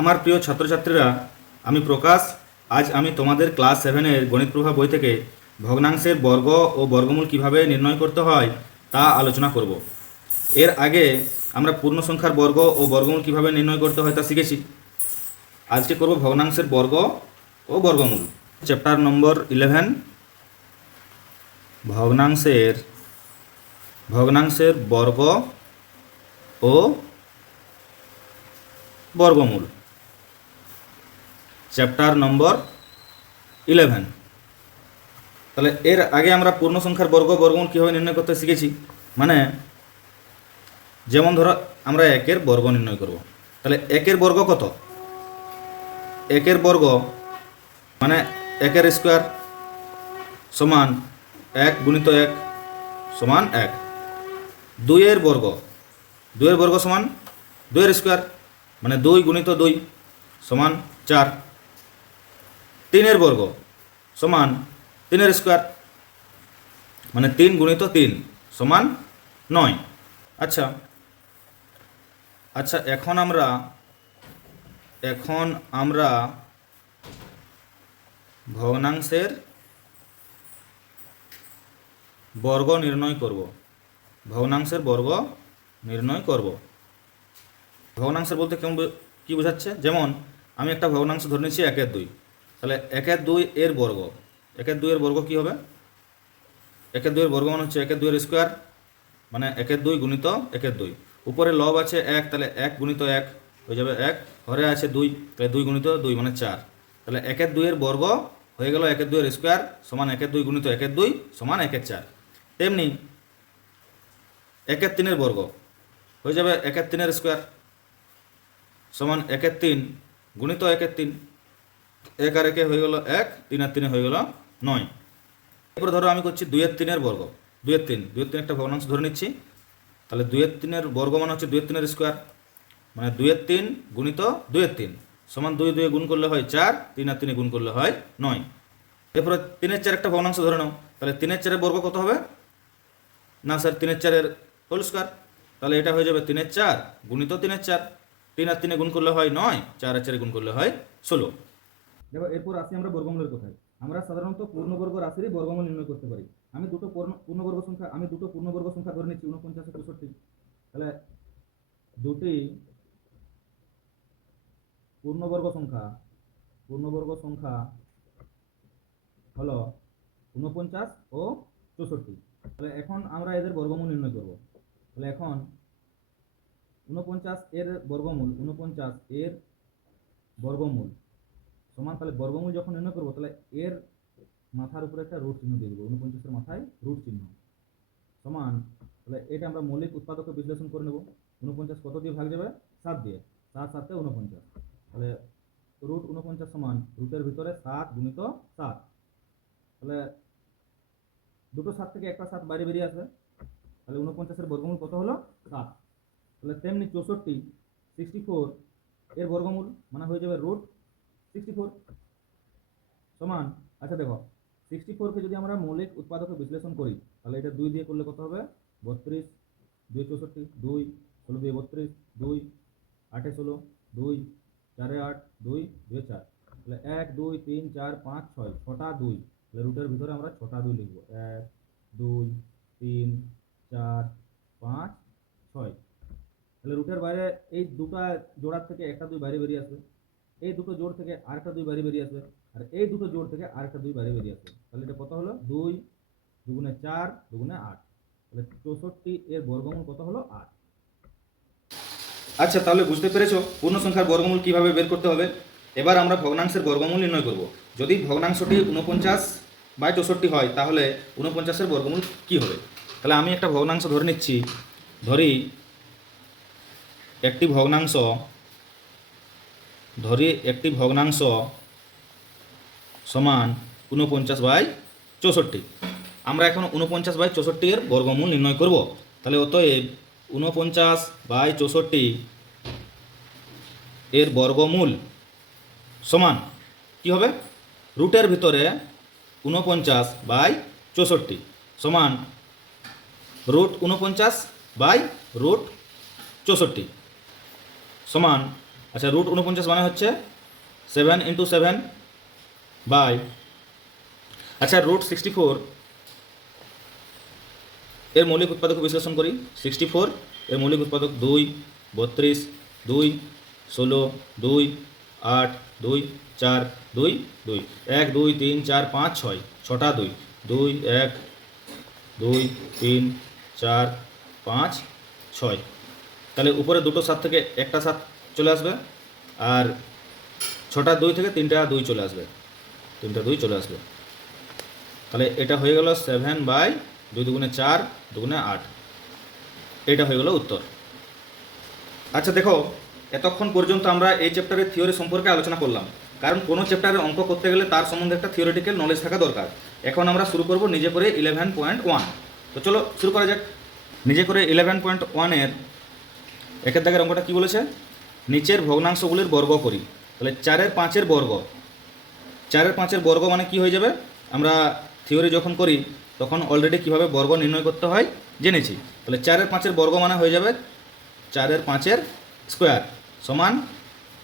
আমার প্রিয় ছাত্রছাত্রীরা, আমি প্রকাশ। আজ আমি তোমাদের ক্লাস 7-এর গণিত প্রভা বই থেকে ভগ্নাংশের বর্গ ও বর্গমূল কিভাবে নির্ণয় করতে হয় তা আলোচনা করব। এর আগে আমরা পূর্ণ সংখ্যার বর্গ ও বর্গমূল কিভাবে নির্ণয় করতে হয় তা শিখেছি। আজকে করব ভগ্নাংশের বর্গ ও বর্গমূল। চ্যাপ্টার নম্বর 11, ভগ্নাংশের বর্গ ও বর্গমূল। চ্যাপ্টার নম্বর 11। তাহলে এর আগে আমরা পূর্ণ সংখ্যার বর্গ বর্গমূল কীভাবে নির্ণয় করতে শিখেছি। মানে যেমন ধরো আমরা একের বর্গ নির্ণয় করব। তাহলে একের বর্গ কত? একের বর্গ মানে একের স্কোয়ার সমান 1 গুণিত 1 সমান 1। দুইয়ের বর্গ সমান 2-এর স্কোয়ার মানে 2 গুণিত 2 সমান 4। তিনের বর্গ সমান 3-এর স্কোয়ার মানে 3 গুণিত 3 সমান 9। আচ্ছা এখন আমরা ভগ্নাংশের বর্গ নির্ণয় করব। ভগ্নাংশের বলতে কি বোঝাচ্ছে? যেমন আমি একটা ভগ্নাংশ ধরে নিচ্ছি 1/2। তাহলে 1/2 এর বর্গ, 1/2 এর বর্গ কী হবে? 1/2 এর বর্গ মানে হচ্ছে 1/2 এর স্কোয়ার মানে 1/2 গুণিত 1/2। উপরে লব আছে 1, তাহলে 1 গুণিত 1 হয়ে যাবে 1। ঘরে আছে 2, তাহলে 2 গুণিত 2 মানে 4। তাহলে 1/2 এর বর্গ হয়ে গেল 1/2 এর স্কোয়ার সমান 1/2 গুণিত 1/2 সমান 1/4। তেমনি 1/3 এর বর্গ হয়ে যাবে 1/3 এর স্কোয়ার সমান 1/3 গুণিত 1/3। 1 আর 1 হয়ে গেল 1, 3 আর 3 হয়ে গেল 9। এরপর ধরো আমি করছি 2/3 এর বর্গ। 2/3 একটা ভগ্নাংশ ধরে নিচ্ছি। তাহলে 2/3 এর বর্গ মানে হচ্ছে 2/3 এর স্কোয়ার মানে 2/3 গুণিত 2/3 সমান 2 2 গুণ করলে হয় 4, 3 আর 3 গুণ করলে হয় 9। এরপরে 3/4 একটা ভগ্নাংশ ধরে নাও। তাহলে 3/4 এর বর্গ কত হবে? না স্যার, 3/4 এর হোল স্কোয়ার। তাহলে এটা হয়ে যাবে 3/4 গুণিত 3/4। 3 আর 3 গুণ করলে হয় 9, 4 আর 4 গুণ করলে হয় 16। দেখো এরপর আসি আমরা বর্গমূলের কথায়। আমরা সাধারণত পূর্ণবর্গ রাশিরই বর্গমূল নির্ণয় করতে পারি। আমি দুটো পূর্ণবর্গ সংখ্যা ধরে নিচ্ছি 49 ও 64। তাহলে দুটি পূর্ণবর্গ সংখ্যা হলো 49 ও 64। তাহলে এখন আমরা এদের বর্গমূল নির্ণয় করব। তাহলে এখন 49 এর বর্গমূল সমান, তাহলে বর্গমূল যখন নির্ণয় করবো তাহলে এর মাথার উপরে একটা রুট চিহ্ন দিয়ে দেবো। 49-এর মাথায় রুট চিহ্ন সমান, তাহলে এটা আমরা মৌলিক উৎপাদকে বিশ্লেষণ করে নেব। 49 কত দিয়ে ভাগ যাবে? 7 দিয়ে। 7 7 49। তাহলে রুট 49 সমান রুটের ভিতরে 7 গুণিত 7। তাহলে দুটো 7 থেকে একটা 7 বাইরে বেরিয়ে আসবে। তাহলে 49-এর বর্গমূল কত হলো? 7। তাহলে তেমনি 64 এর বর্গমূল মানে হয়ে যাবে রুট 64 সমান, আচ্ছা দেখো 64কে যদি আমরা মৌলিক উৎপাদকে বিশ্লেষণ করি তাহলে এটা 2 দিয়ে করলে কত হবে? 32, 2 64, 2 16 দিয়ে 32, 2 8 16, 2 4 8, 2 2 4। তাহলে 1 2 3 4 5 6, 6টা 2। তাহলে রুটের ভিতরে আমরা 6টা 2 লিখব। 1 2 3 4 5 6। তাহলে রুটের বাইরে এই দুটো জোড়ার থেকে একটা 2 বাইরে বেরিয়ে আসবে। এই দুটো জোড় থেকে আরেকটা 2 বাইরে বেরিয়ে আসবে। আর এই দুটো জোড় থেকে আরেকটা 2 বাইরে বেরিয়ে আসবে। তাহলে এটা কত হলো? 2 দুগুণে 4 দুগুণে 8। তাহলে 64 এর বর্গমূল কত হলো? 8। আচ্ছা, তাহলে বুঝতে পেরেছো পূর্ণ সংখ্যার বর্গমূল কিভাবে বের করতে হবে। এবার আমরা ভগ্নাংশের বর্গমূল নির্ণয় করব। যদি ভগ্নাংশটি 49/64 হয় তাহলে 49-এর বর্গমূল কি হবে? তাহলে আমি একটা ভগ্নাংশ ধরে নিচ্ছি। ধরি একটি ভগ্নাংশ সমান 49/64। আমরা এখন 49/64 এর বর্গমূল নির্ণয় করব। তাহলে অতএব 49/64 এর বর্গমূল সমান কি হবে? রুটের ভিতরে 49/64 সমান √49/√64 সমান আচ্ছা রুট 49 মানে হচ্ছে 7 ইন্টু 7 বাই, আচ্ছা রুট 64 এর মৌলিক উৎপাদক বিশ্লেষণ করি। 64 এর মৌলিক উৎপাদক 2, 32, 2, 16, 2, 8, 2, 4, 2, 2, 1, 2, 3, 4, 5, 6, ছটা 2, 2, 1, 2, 3, 4, 5, 6। তাহলে উপরে দুটো 7 থেকে একটা 7 চলে আসবে, আর ছটা 2 থেকে তিনটা 2 চলে আসবে, তিনটা 2 চলে আসবে। তাহলে এটা হয়ে গেল 7/2 দুগুণে 4 দুগুণে 8, এটা হয়ে গেল উত্তর। আচ্ছা দেখো, এতক্ষণ পর্যন্ত আমরা এই চ্যাপ্টারের থিওরি সম্পর্কে আলোচনা করলাম, কারণ কোনো চ্যাপ্টারে অঙ্ক করতে গেলে তার সম্বন্ধে একটা থিওরিটিক্যাল নলেজ থাকা দরকার। এখন আমরা শুরু করব নিজে করে 11.1। তো চলো শুরু করা যাক। নিজে করে 11.1 এর একের দাগের অঙ্কটা কী বলেছে, নিচের ভগ্নাংশগুলির বর্গ করি। তাহলে 4-এর 5-এর বর্গ, 4-এর 5-এর বর্গ মানে কি হয়ে যাবে, আমরা থিওরি যখন করি তখন অলরেডি কীভাবে বর্গ নির্ণয় করতে হয় জেনেছি। তাহলে 4-এর 5-এর বর্গ মানে হয়ে যাবে 4-এর 5-এর স্কোয়ার সমান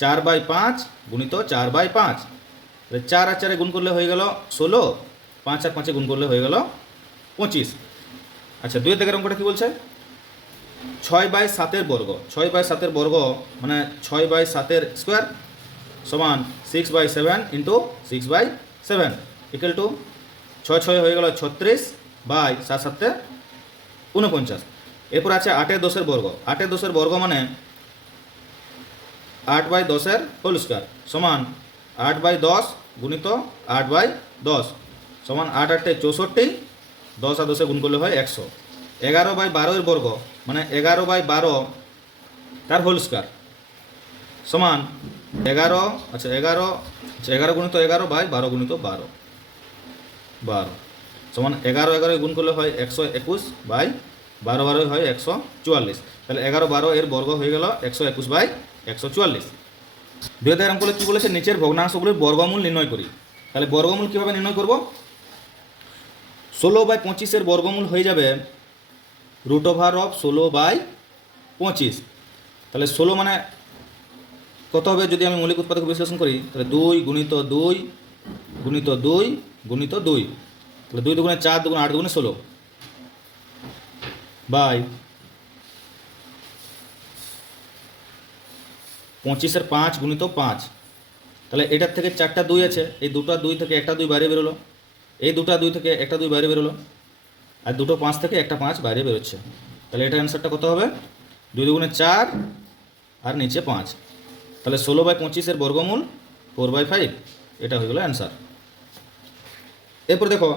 4/5 গুণিত 4/5। তাহলে 4 আর 4-এ গুণ করলে হয়ে গেল 16, 5 আর 5-এ গুণ করলে হয়ে গেল 25। আচ্ছা 2-এর দাগের অঙ্কটা কী বলছে, 6/7-এর বর্গ, 6/7-এর বর্গ মানে 6/7-এর স্কোয়ার সমান 6/7 ইন্টু 6/7 ইকুয়াল টু 6 6 হয়ে গেল 36 বাই 7 7 49। এরপর আছে 8-এর 10-এর বর্গ, 8-এর 10-এর বর্গ মানে 8/10-এর হোল স্কোয়ার সমান 8/10 গুণিত 8/10 সমান 8 8 64, 10 আর 10-এ গুণ করলে হয় 100। 11/12-এর বর্গ মানে 11/12 তার হোল স্কোয়ার সমান 11, আচ্ছা 11 গুণিত 11/12 গুণিত 12 সমান 11 11 গুণ করলে হয় 121 বাই 12 12 হয় 144। তাহলে 11 12 এর বর্গ হয়ে গেল 121/144। 2-এর দাগের অঙ্কগুলো কী বলেছে, নিচের ভগ্নাংশগুলির বর্গমূল নির্ণয় করি। তাহলে বর্গমূল কীভাবে নির্ণয় করব, 16/25-এর বর্গমূল হয়ে যাবে √16/25। তাহলে 16 মানে কত হবে, যদি আমি মৌলিক উৎপাদক বিশ্লেষণ করি তাহলে 2 গুণিত 2 গুণিত 2 গুণিত 2, তাহলে 2 দুগুণে 4 দুগুণে 8 দুগুণে 16 বাই 25-এর 5 গুণিত 5। তাহলে এটার থেকে 4টা 2 আছে, এই দুটো 2 থেকে একটা 2 বাইরে বেরোলো, এই দুটো 2 থেকে একটা 2 বাইরে বেরোলো, আর দুটো 5 থেকে একটা 5 বাইরে বেরোচ্ছে। তাহলে এটার অ্যান্সারটা কত হবে, 2 দুগুণে 4 আর নিচে 5। তাহলে 16/25-এর বর্গমূল 4/5, এটা হয়ে গেল অ্যান্সার। এরপর দেখো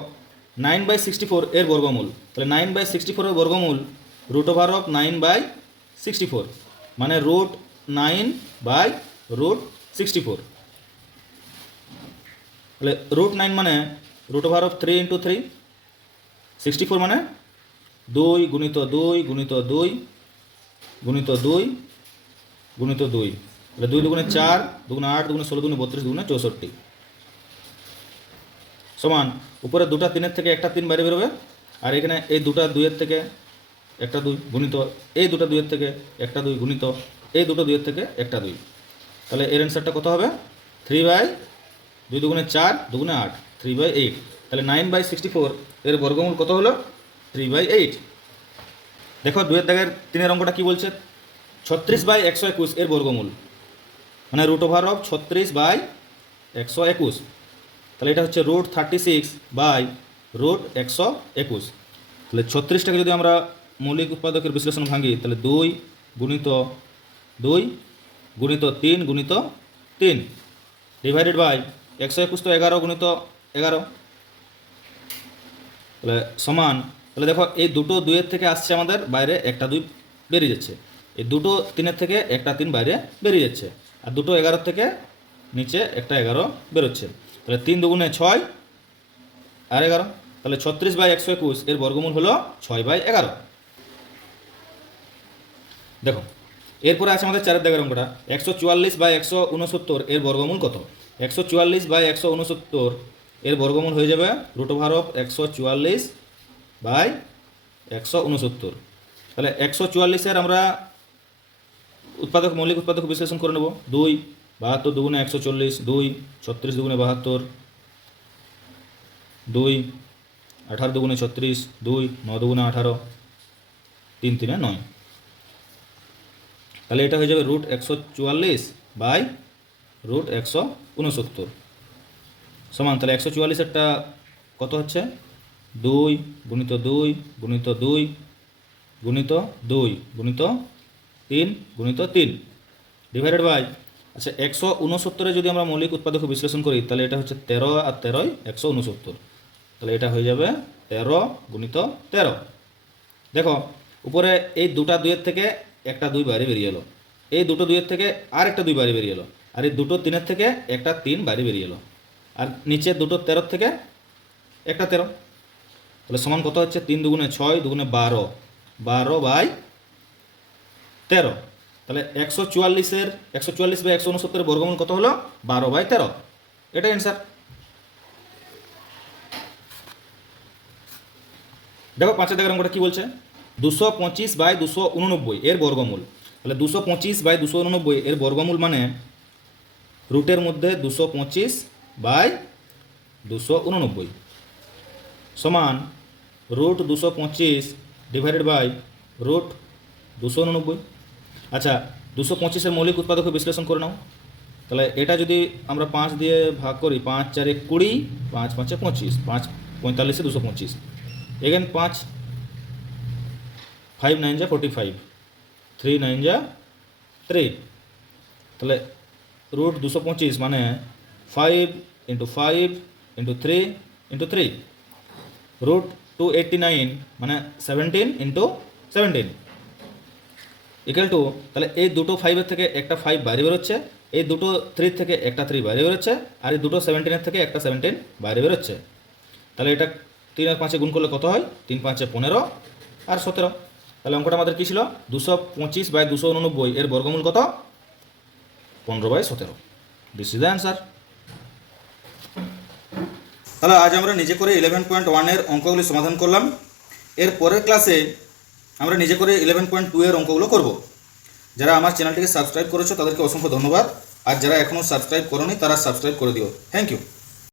9/64 এর বর্গমূল। তাহলে 9/64-এর বর্গমূল √9/64 মানে √9/√64। তাহলে √9 মানে √3 ইন্টু 3, 64 মানে 2 গুণিত 2 গুণিত 2 গুণিত 2 গুণিত 2, তাহলে 2 দুগুণে 4 দুগুণে 8 দুগুণে 16 দুগুণে 32 দুগুণে 64 সমান উপরে দুটা 3-এর থেকে একটা 3 বাইরে বেরোবে, আর এখানে এই দুটা 2-এর থেকে একটা 2 গুণিত এই দুটা 2-এর থেকে একটা 2 গুণিত এই দুটো 2-এর থেকে একটা 2। তাহলে এর অ্যান্সারটা কত হবে, 3/2 দুগুণে 4 দুগুণে 8, 3/8। তাহলে 9/64 এর বর্গমূল কত হলো, 3/8। দেখো 2-এর দাগের 3-এর অঙ্কটা কী বলছে, 36/121 এর বর্গমূল মানে √36/121। তাহলে এটা হচ্ছে √36/121। তাহলে 36টাকে যদি আমরা মৌলিক উৎপাদকের বিশ্লেষণ ভাঙি তাহলে 2 গুণিত 2 গুণিত 3 গুণিত 3 ডিভাইডেড বাই 121 তো 11 গুণিত 11, তাহলে সমান, তাহলে দেখো এই দুটো 2-এর থেকে আসছে আমাদের বাইরে একটা 2 বেরিয়ে যাচ্ছে, এই দুটো 3-এর থেকে একটা 3 বাইরে বেরিয়ে যাচ্ছে, আর দুটো 11 থেকে নিচে একটা 11 বেরোচ্ছে। তাহলে 3 দুগুণে 6 আর 11, তাহলে 36/121 এর বর্গমূল হলো 6/11। দেখো এরপরে আছে আমাদের 4-এর দাগের অঙ্কটা, 144/169 এর বর্গমূল কত। 144/169 এর বর্গমূল হয়ে যাবে √144/169। তাহলে 144-এর আমরা মৌলিক উৎপাদক বিশ্লেষণ করে নেব। 2 72 দুগুণে 140, 2 36 দুগুণে 72, 2 18 দুগুণে 36, 2 9 দুগুণে 18, 3 3 9। তাহলে এটা হয়ে যাবে √144 বাই √169 সমান, তাহলে 144-এরটা কত হচ্ছে 2 গুণিত 2 গুণিত 2 গুণিত 2 গুণিত 3 গুণিত 3 ডিভাইডেড বাই, আচ্ছা 169-এ যদি আমরা মৌলিক উৎপাদক বিশ্লেষণ করি তাহলে এটা হচ্ছে 13 আর 13 169, তাহলে এটা হয়ে যাবে 13 গুণিত 13। দেখো উপরে এই দুটা 2-এর থেকে একটা 2 বাইরে বেরিয়ে এলো, এই দুটো 2-এর থেকে আর একটা 2 বাইরে বেরিয়ে এলো, আর এই দুটো 3-এর থেকে একটা 3 বাইরে বেরিয়ে এলো, আর নিচে দুটো 13 থেকে একটা 13, তাহলে সমান কত হচ্ছে 3 দুগুণে 6 দুগুণে 12, 12 বাই 13। তাহলে 144 বাই 169-এর বর্গমূল কত হলো 12 বাই 13, এটা অ্যান্সার। দেখো 5 দাগের অঙ্কটা কি বলছে, 225 বাই 289 এর বর্গমূল। তাহলে 225 বাই 289 এর বর্গমূল মানে রুটের মধ্যে 225 বাই 289 সমান √225 ডিভাইডেড বাই √289। আচ্ছা 225-এর মৌলিক উৎপাদক বিশ্লেষণ করে নাও। তাহলে এটা যদি আমরা 5 দিয়ে ভাগ করি, 5 4 20, 5 5 25, 5 45-এ 225, এগেন 5 5 9 যা 45, 3 9 যা 3, তাহলে √225 মানে 5 × 5 × 3 × 3, √289 মানে 17 × 17 ইকুয়াল টু, তাহলে এই দুটো 5-এর থেকে একটা 5 বাইরে বেরোচ্ছে, এই দুটো 3 থেকে একটা 3 বাইরে বেরোচ্ছে, আর এই দুটো 17-এর থেকে একটা 17 বাইরে বেরোচ্ছে। তাহলে এটা 3 আর 5-এ গুণ করলে কত হয়, 3 5 15 আর 17। তাহলে অঙ্কটা আমাদের কী ছিল, 225 বাই 289 এর বর্গমূল কত 15 by 17। This is the answer. তাহলে আজ আমরা নিজে করে 11.1 এর অঙ্কগুলি সমাধান করলাম। এর পরের ক্লাসে আমরা নিজে করে 11.2 এর অঙ্কগুলো করব। যারা আমার চ্যানেলটিকে সাবস্ক্রাইব করেছো তাদেরকে অসংখ্য ধন্যবাদ, আর যারা এখনও সাবস্ক্রাইব করোনি তারা সাবস্ক্রাইব করে দিও। Thank you.